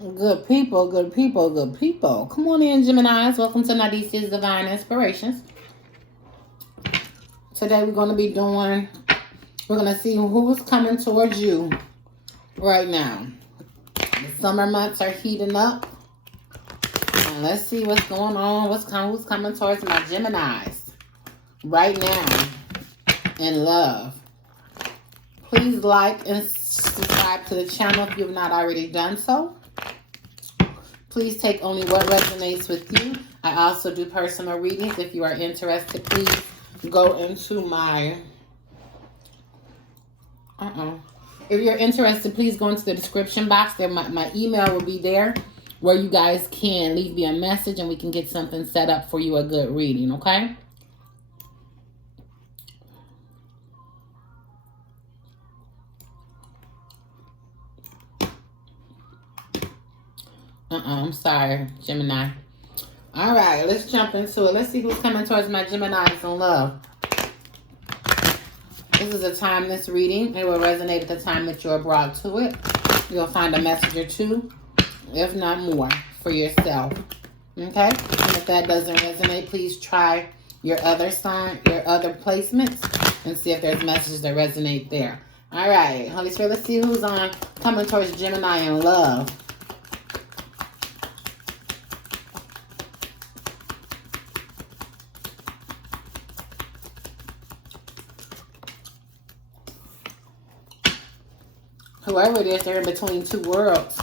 Good people, good people, good people. Come on in, Geminis. Welcome to Nadice's Divine Inspirations. Today we're going to be we're going to see who's coming towards you right now. The summer months are heating up. And let's see what's going on. Who's coming towards my Geminis right now in love. Please like and subscribe to the channel if you've not already done so. Please take only what resonates with you. I also do personal readings. If you are interested, please go into my... If you're interested, please go into the description box. There, my email will be there where you guys can leave me a message and we can get something set up for you, a good reading, okay? I'm sorry, Gemini. All right, let's jump into it. Let's see who's coming towards my Geminis in love. This is a timeless reading. It will resonate at the time that you're brought to it. You'll find a message or two, if not more, for yourself. Okay? And if that doesn't resonate, please try your other sign, your other placements, and see if there's messages that resonate there. All right, Holy Spirit, let's see who's coming towards Gemini in love. Whoever it is, they're in between two worlds.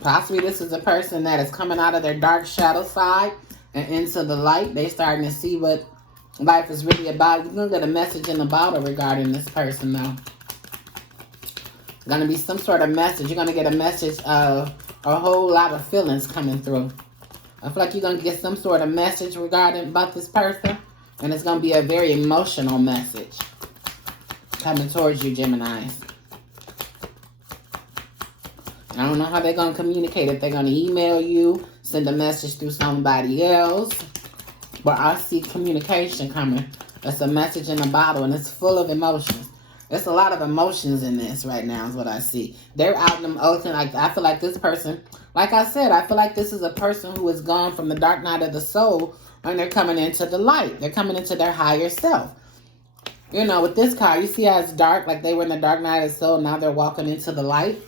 Possibly this is a person that is coming out of their dark shadow side and into the light. They're starting to see what life is really about. You're going to get a message in the bottle regarding this person, though. It's going to be some sort of message. You're going to get a message of a whole lot of feelings coming through. I feel like you're going to get some sort of message regarding about this person. And it's going to be a very emotional message coming towards you, Geminis. I don't know how they're going to communicate. If they're going to email you, send a message through somebody else. But I see communication coming. It's a message in a bottle, and it's full of emotions. There's a lot of emotions in this right now is what I see. They're out in the ocean. Like, I feel like this person, like I said, I feel like this is a person who has gone from the dark night of the soul, and they're coming into the light. They're coming into their higher self. You know, with this card, you see how it's dark, like they were in the dark night of the soul, now they're walking into the light.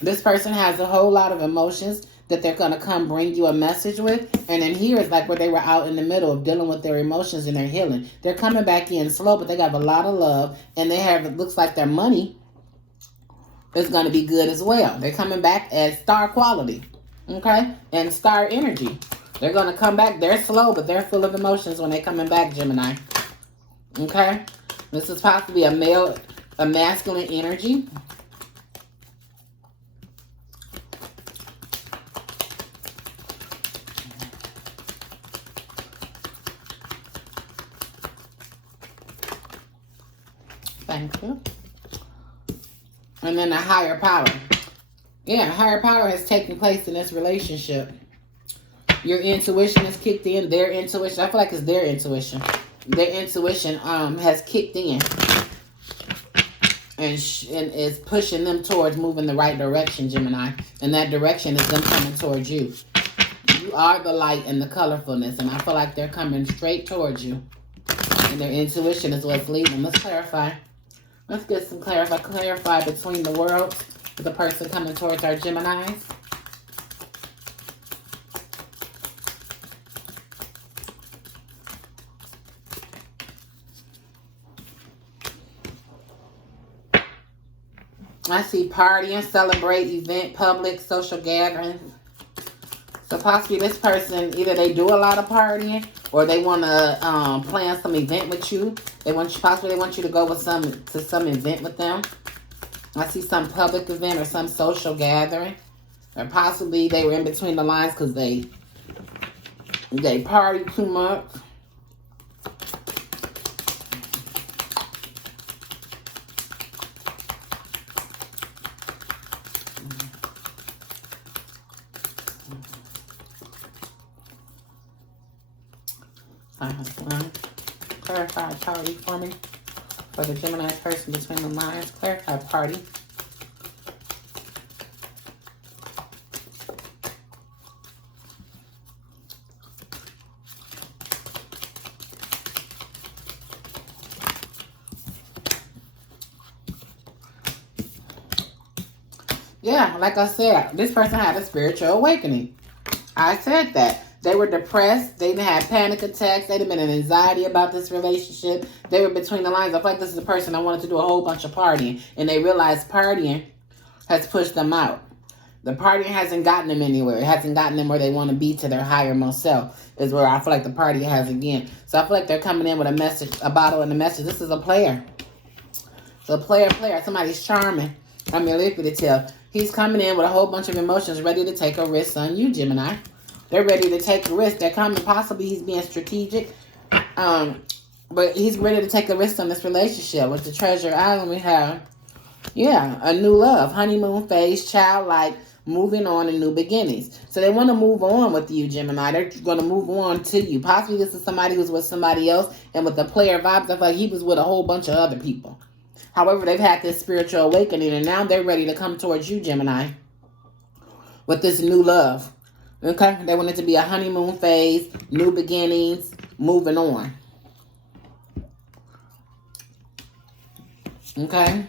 This person has a whole lot of emotions that they're going to come bring you a message with. And then here is like where they were out in the middle of dealing with their emotions and their healing. They're coming back in slow, but they got a lot of love. And they have, it looks like their money is going to be good as well. They're coming back as star quality, okay? And star energy. They're going to come back. They're slow, but they're full of emotions when they're coming back, Gemini. Okay? This is possibly a masculine energy. Thank you. And then a higher power. Yeah, higher power has taken place in this relationship. Your intuition has kicked in. Their intuition. I feel like it's their intuition. Their intuition has kicked in and is pushing them towards moving the right direction, Gemini. And that direction is them coming towards you. You are the light and the colorfulness, and I feel like they're coming straight towards you. And their intuition is what's leading them. Let's clarify. Let's get some clarify between the worlds with the person coming towards our Geminis. I see partying, celebrate, event, public, social gatherings. So possibly this person, either they do a lot of partying or they want to plan some event with you. Possibly they want you to go with some event with them. I see some public event or some social gathering. Or possibly they were in between the lines because they party too much. Clarify party for me. For the Gemini person between the lines. Clarify party. Yeah, like I said, this person had a spiritual awakening. I said that. They were depressed. They had panic attacks. They'd have been in anxiety about this relationship. They were between the lines. I feel like this is a person that wanted to do a whole bunch of partying. And they realized partying has pushed them out. The partying hasn't gotten them anywhere. It hasn't gotten them where they want to be to their higher most self. Is where I feel like the party has again. So I feel like they're coming in with a message, a bottle and a message. This is a player. It's a player. Somebody's charming. I'm manipulative. He's coming in with a whole bunch of emotions, ready to take a risk on you, Gemini. They're ready to take a risk. They're coming. Possibly he's being strategic. But he's ready to take a risk on this relationship. With the Treasure Island, we have, yeah, a new love, honeymoon phase, childlike, moving on and new beginnings. So they want to move on with you, Gemini. They're going to move on to you. Possibly this is somebody who's with somebody else. And with the player vibes, I feel like he was with a whole bunch of other people. However, they've had this spiritual awakening, and now they're ready to come towards you, Gemini, with this new love. Okay? They want it to be a honeymoon phase, new beginnings, moving on. Okay?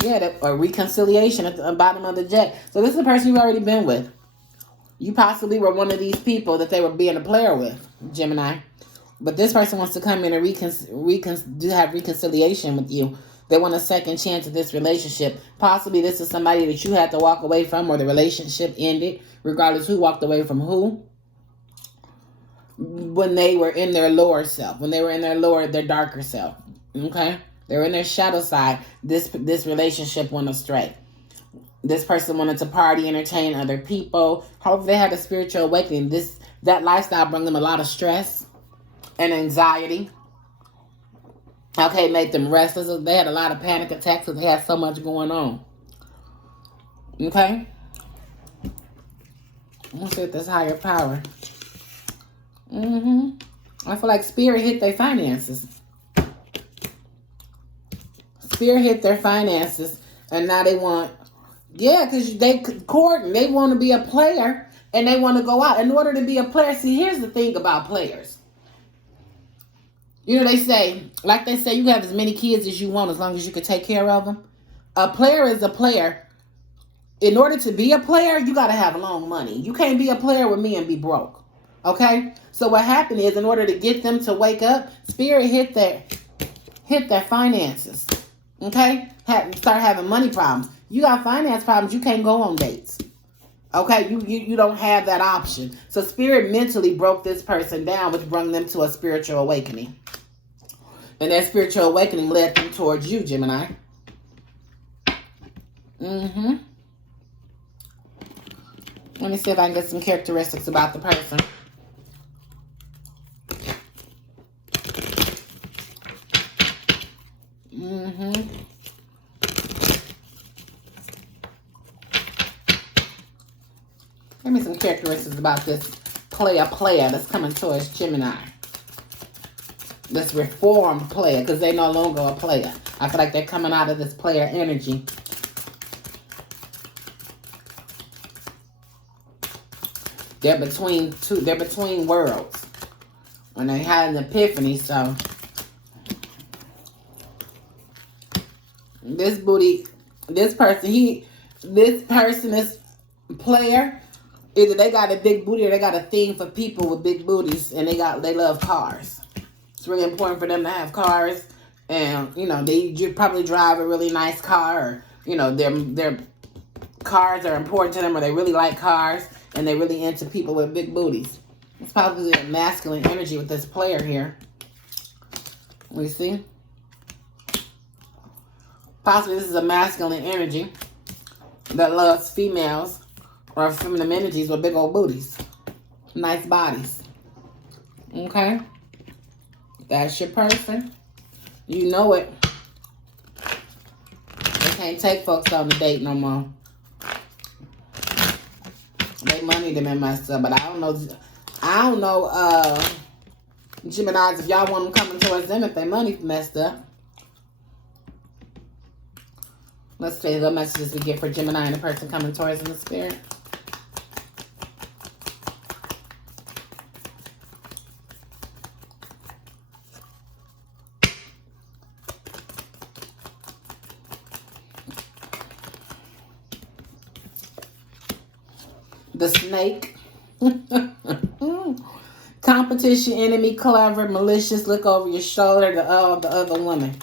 Yeah, a reconciliation at the bottom of the deck. So this is the person you've already been with. You possibly were one of these people that they were being a player with, Gemini. But this person wants to come in and have reconciliation with you. They want a second chance at this relationship. Possibly this is somebody that you had to walk away from, or the relationship ended, regardless who walked away from who. When they were in their lower self, when they were in their darker self. Okay? They were in their shadow side. This relationship went astray. This person wanted to party, entertain other people. However, they had a spiritual awakening. That lifestyle brought them a lot of stress and anxiety. Okay, made them restless. They had a lot of panic attacks because they had so much going on. Okay? Let's see if this higher power. I feel like Spirit hit their finances. Spirit hit their finances. And now they want... Yeah, because they courting. They want to be a player. And they want to go out. In order to be a player... See, here's the thing about players. You know, they say, you have as many kids as you want as long as you can take care of them. A player is a player. In order to be a player, you got to have long money. You can't be a player with me and be broke. Okay? So what happened is, in order to get them to wake up, Spirit hit their finances. Okay? Start having money problems. You got finance problems, you can't go on dates. Okay? You don't have that option. So Spirit mentally broke this person down, which brought them to a spiritual awakening. And that spiritual awakening led them towards you, Gemini. Let me see if I can get some characteristics about the person. Give me some characteristics about this player that's coming towards Gemini. This reformed player, because they're no longer a player. I feel like they're coming out of this player energy. They're between worlds. And they had an epiphany, so this person is player. Either they got a big booty or they got a thing for people with big booties, and they love cars. It's really important for them to have cars, and they probably drive a really nice car, or their cars are important to them, or they really like cars, and they're really into people with big booties. It's probably a masculine energy with this player here. We see. Possibly this is a masculine energy that loves females or feminine energies with big old booties, nice bodies. Okay. That's your person. You know it. They can't take folks on the date no more. They money them and myself, but I don't know, Geminis, if y'all want them coming towards them if their money messed up. Let's see what messages we get for Gemini and the person coming towards in the spirit. The snake. Competition, enemy, clever, malicious, look over your shoulder, the other woman.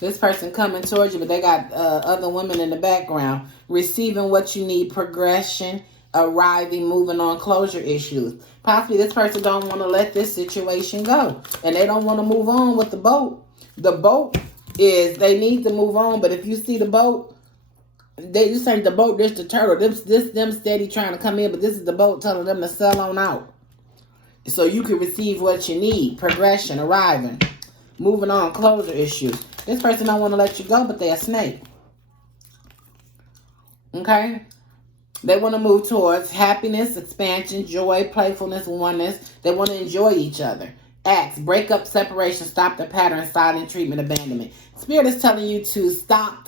This person coming towards you, but they got other women in the background. Receiving what you need, progression, arriving, moving on, closure issues. Possibly this person don't want to let this situation go. And they don't want to move on with the boat. The boat is, they need to move on, but if you see the boat, this ain't the boat, this the turtle. This them steady trying to come in, but this is the boat telling them to sell on out. So you can receive what you need. Progression, arriving, moving on, closure issues. This person don't want to let you go, but they're a snake. Okay? They want to move towards happiness, expansion, joy, playfulness, oneness. They want to enjoy each other. Acts, breakup, separation, stop the pattern, silent treatment, abandonment. Spirit is telling you to stop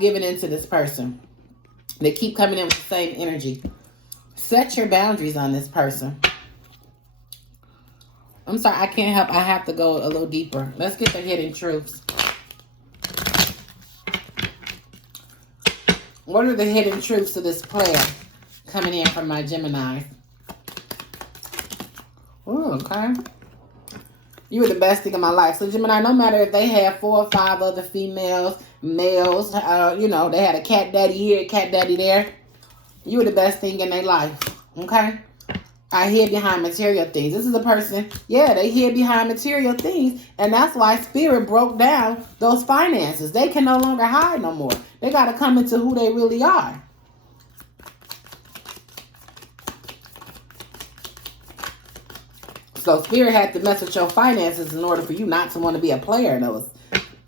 giving in to this person. They keep coming in with the same energy. Set your boundaries on this person. I'm sorry, I can't help. I have to go a little deeper. Let's get the hidden truths. What are the hidden truths to this player coming in from my Gemini? Ooh, okay. You were the best thing in my life. So Gemini, no matter if they have 4 or 5 other females, males, you know, they had a cat daddy here, a cat daddy there. You were the best thing in their life. Okay? I hid behind material things. This is a person, yeah, they hid behind material things. And that's why Spirit broke down those finances. They can no longer hide no more. They got to come into who they really are. So Spirit had to mess with your finances in order for you not to want to be a player in those.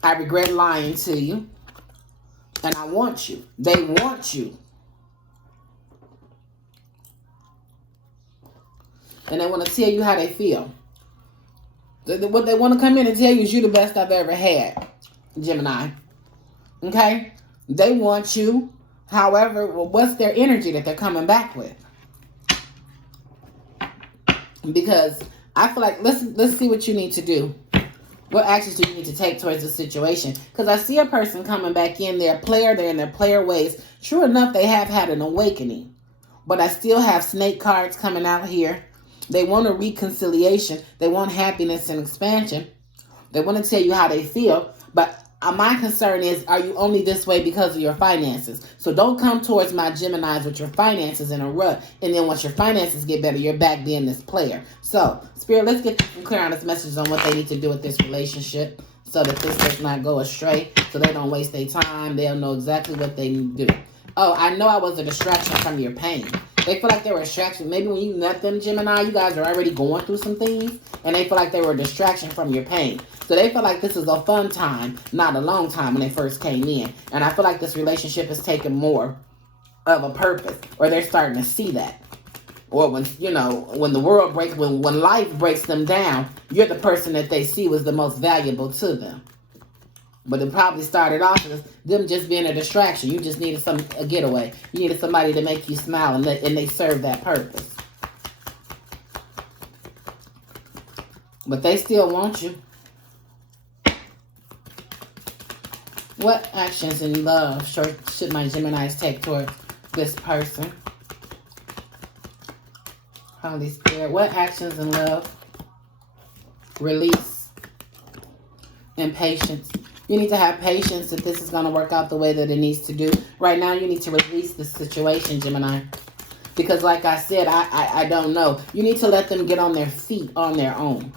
I regret lying to you. And I want you. They want you. And they want to tell you how they feel. What they want to come in and tell you is you're the best I've ever had, Gemini. Okay? They want you. However, what's their energy that they're coming back with? Because I feel like, let's see what you need to do. What actions do you need to take towards the situation? Because I see a person coming back in. They're a player. They're in their player ways. Sure enough, they have had an awakening. But I still have snake cards coming out here. They want a reconciliation. They want happiness and expansion. They want to tell you how they feel. But my concern is, are you only this way because of your finances? So don't come towards my Geminis with your finances in a rut. And then once your finances get better, you're back being this player. So, Spirit, let's get clear on this message on what they need to do with this relationship so that this does not go astray. So they don't waste their time. They'll know exactly what they need to do. Oh, I know I was a distraction from your pain. They feel like they were a distraction. Maybe when you met them, Gemini, you guys are already going through some things. And they feel like they were a distraction from your pain. So they feel like this is a fun time, not a long time when they first came in. And I feel like this relationship is taking more of a purpose. Or they're starting to see that. Or when, you know, when the world breaks, when life breaks them down, you're the person that they see was the most valuable to them. But it probably started off as them just being a distraction. You just needed a getaway. You needed somebody to make you smile, and they serve that purpose. But they still want you. What actions in love should my Geminis take toward this person? Holy Spirit, what actions in love? Release and patience. You need to have patience if this is going to work out the way that it needs to do. Right now, you need to release the situation, Gemini. Because like I said, I don't know. You need to let them get on their feet on their own.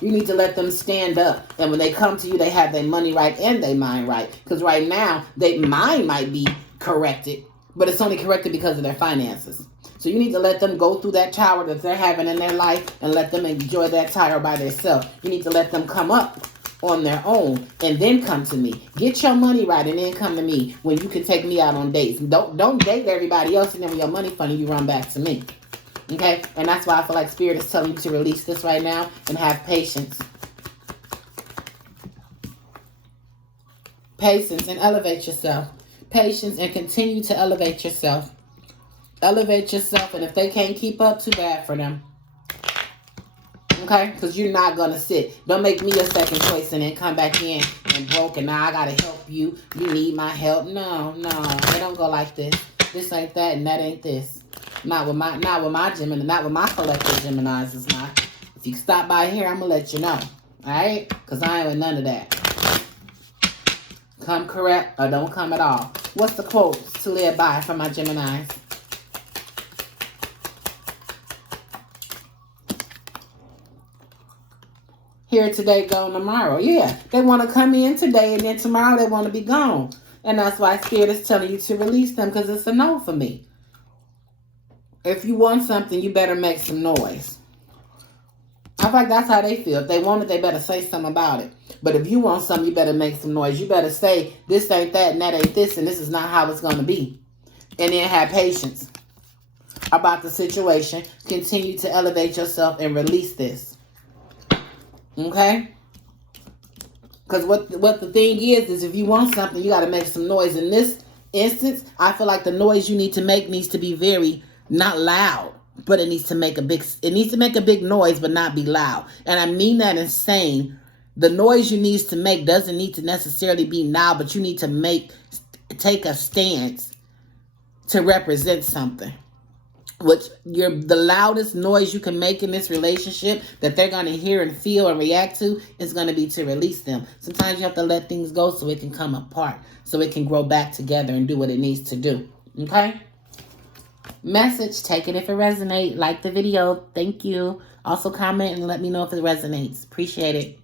You need to let them stand up. And when they come to you, they have their money right and their mind right. Because right now, their mind might be corrected. But it's only corrected because of their finances. So you need to let them go through that tower that they're having in their life and let them enjoy that tower by themselves. You need to let them come up on their own and then come to me. Get your money right and then come to me when you can take me out on dates. Don't date everybody else, and then when your money funny, you run back to me. Okay? And that's why I feel like Spirit is telling you to release this right now and have patience. Patience and elevate yourself. Patience and continue to elevate yourself. Elevate yourself, and if they can't keep up, too bad for them. Okay? Because you're not going to sit. Don't make me a second choice and then come back in and broke, and now I got to help you. You need my help. No. It don't go like this. This ain't that, and that ain't this. Not with my Gemini, not with my collective Geminis, it's not. If you stop by here, I'm going to let you know. Alright? Because I ain't with none of that. Come correct or don't come at all. What's the quotes to live by for my Geminis? Here today, gone tomorrow. Yeah, they want to come in today and then tomorrow they want to be gone. And that's why Spirit is telling you to release them because it's a no for me. If you want something, you better make some noise. I feel like that's how they feel. If they want it, they better say something about it. But if you want something, you better make some noise. You better say, this ain't that and that ain't this and this is not how it's going to be. And then have patience about the situation. Continue to elevate yourself and release this. Okay? Because what the thing is if you want something, you got to make some noise. In this instance, I feel like the noise you need to make needs to be very, not loud, but it needs to make a big noise, but not be loud. And I mean that in saying the noise you need to make doesn't need to necessarily be loud, but you need to take a stance to represent something. Which the loudest noise you can make in this relationship that they're going to hear and feel and react to is going to be to release them. Sometimes you have to let things go so it can come apart, so it can grow back together and do what it needs to do. Okay? Message, take it if it resonates. Like the video. Thank you. Also comment and let me know if it resonates. Appreciate it.